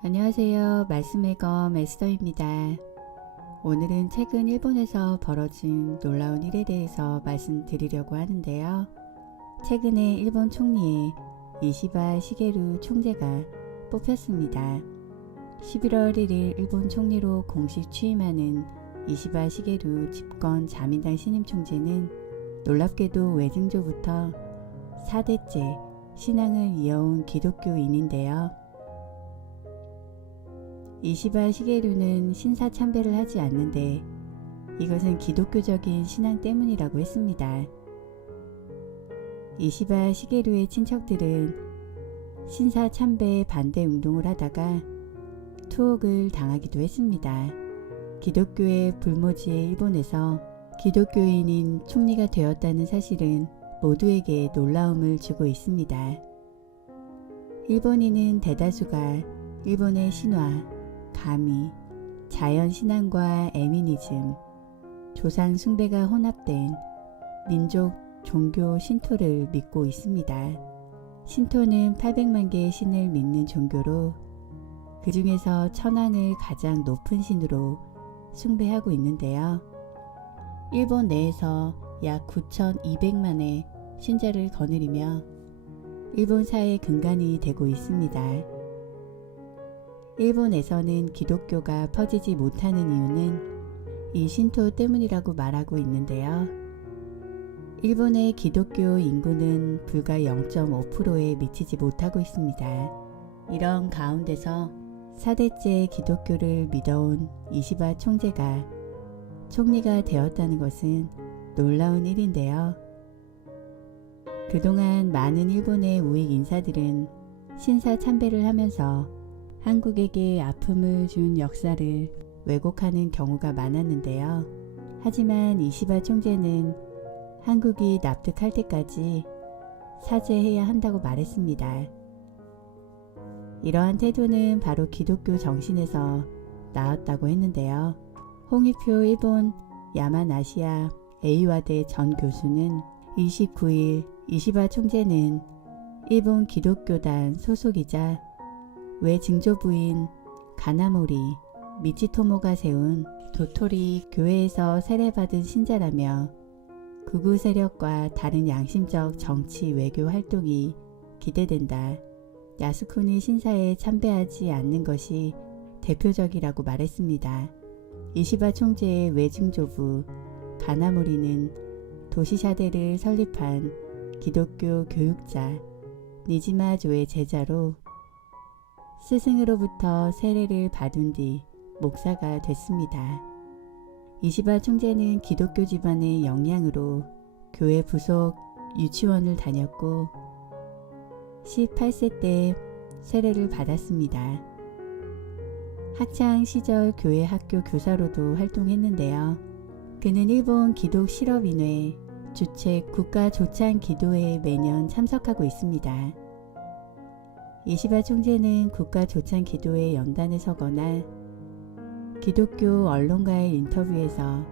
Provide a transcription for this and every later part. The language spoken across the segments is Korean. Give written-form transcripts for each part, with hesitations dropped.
안녕하세요. 말씀의 검 에스더입니다. 오늘은 최근 일본에서 벌어진 놀라운 일에 대해서 말씀드리려고 하는데요. 최근에 일본 총리에 이시바 시게루 총재가 뽑혔습니다. 11월 1일 일본 총리로 공식 취임하는 이시바 시게루 집권 자민당 신임 총재는 놀랍게도 외증조부터 4대째 신앙을 이어온 기독교인인데요. 이시바 시게루는 신사 참배를 하지 않는데 이것은 기독교적인 신앙 때문이라고 했습니다. 이시바 시게루의 친척들은 신사 참배 반대 운동을 하다가 투옥을 당하기도 했습니다. 기독교의 불모지의 일본에서 기독교인인 총리가 되었다는 사실은 모두에게 놀라움을 주고 있습니다. 일본인은 대다수가 일본의 신화, 가미, 자연신앙과 에미니즘, 조상 숭배가 혼합된 민족 종교 신토를 믿고 있습니다. 신토는 800만 개의 신을 믿는 종교로 그 중에서 천황을 가장 높은 신으로 숭배하고 있는데요. 일본 내에서 약 9,200만의 신자를 거느리며 일본 사회의 근간이 되고 있습니다. 일본에서는 기독교가 퍼지지 못하는 이유는 이 신토 때문이라고 말하고 있는데요. 일본의 기독교 인구는 불과 0.5%에 미치지 못하고 있습니다. 이런 가운데서 4대째 기독교를 믿어온 이시바 총재가 총리가 되었다는 것은 놀라운 일인데요. 그동안 많은 일본의 우익 인사들은 신사 참배를 하면서 한국에게 아픔을 준 역사를 왜곡하는 경우가 많았는데요. 하지만 이시바 총재는 한국이 납득할 때까지 사죄해야 한다고 말했습니다. 이러한 태도는 바로 기독교 정신에서 나왔다고 했는데요. 홍익표 일본 야마나시아 에이와대 전 교수는 29일 이시바 총재는 일본 기독교단 소속이자 외증조부인 가나모리 미치토모가 세운 도토리 교회에서 세례받은 신자라며 극우 세력과 다른 양심적 정치 외교 활동이 기대된다. 야스쿠니 신사에 참배하지 않는 것이 대표적이라고 말했습니다. 이시바 총재의 외증조부 가나모리는 도시샤대를 설립한 기독교 교육자 니지마조의 제자로 스승으로부터 세례를 받은 뒤 목사가 됐습니다. 이시바 총재는 기독교 집안의 영향으로 교회 부속 유치원을 다녔고 18세 때 세례를 받았습니다. 학창 시절 교회 학교 교사로도 활동했는데요. 그는 일본 기독 실업인회 주책 국가 조찬 기도회에 매년 참석하고 있습니다. 이시바 총재는 국가 조찬 기도회 연단에 서거나 기독교 언론과의 인터뷰에서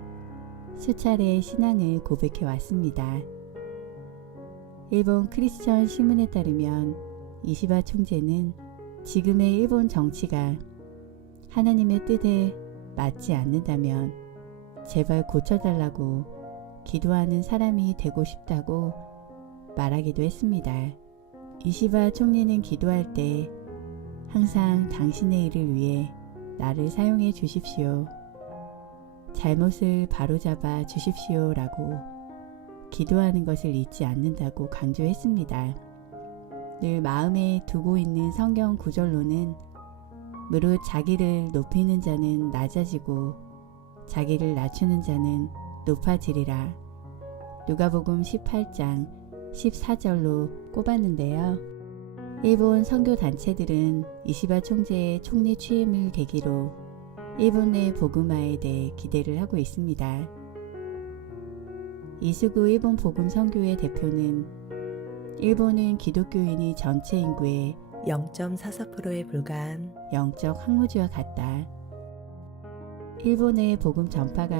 수차례 신앙을 고백해 왔습니다. 일본 크리스천 신문에 따르면 이시바 총재는 지금의 일본 정치가 하나님의 뜻에 맞지 않는다면 제발 고쳐달라고 기도하는 사람이 되고 싶다고 말하기도 했습니다. 이시바 총리는 기도할 때 항상 당신의 일을 위해 나를 사용해 주십시오. 잘못을 바로잡아 주십시오 라고 기도하는 것을 잊지 않는다고 강조했습니다. 늘 마음에 두고 있는 성경 구절로는 무릇 자기를 높이는 자는 낮아지고 자기를 낮추는 자는 높아지리라. 누가복음 18장 14절로 꼽았는데요. 일본 선교단체들은 이시바 총재의 총리 취임을 계기로 일본 내 복음화에 대해 기대를 하고 있습니다. 이수구 일본 복음 선교회 대표는 일본은 기독교인이 전체 인구의 0.44%에 불과한 영적 항무지와 같다. 일본의 복음 전파가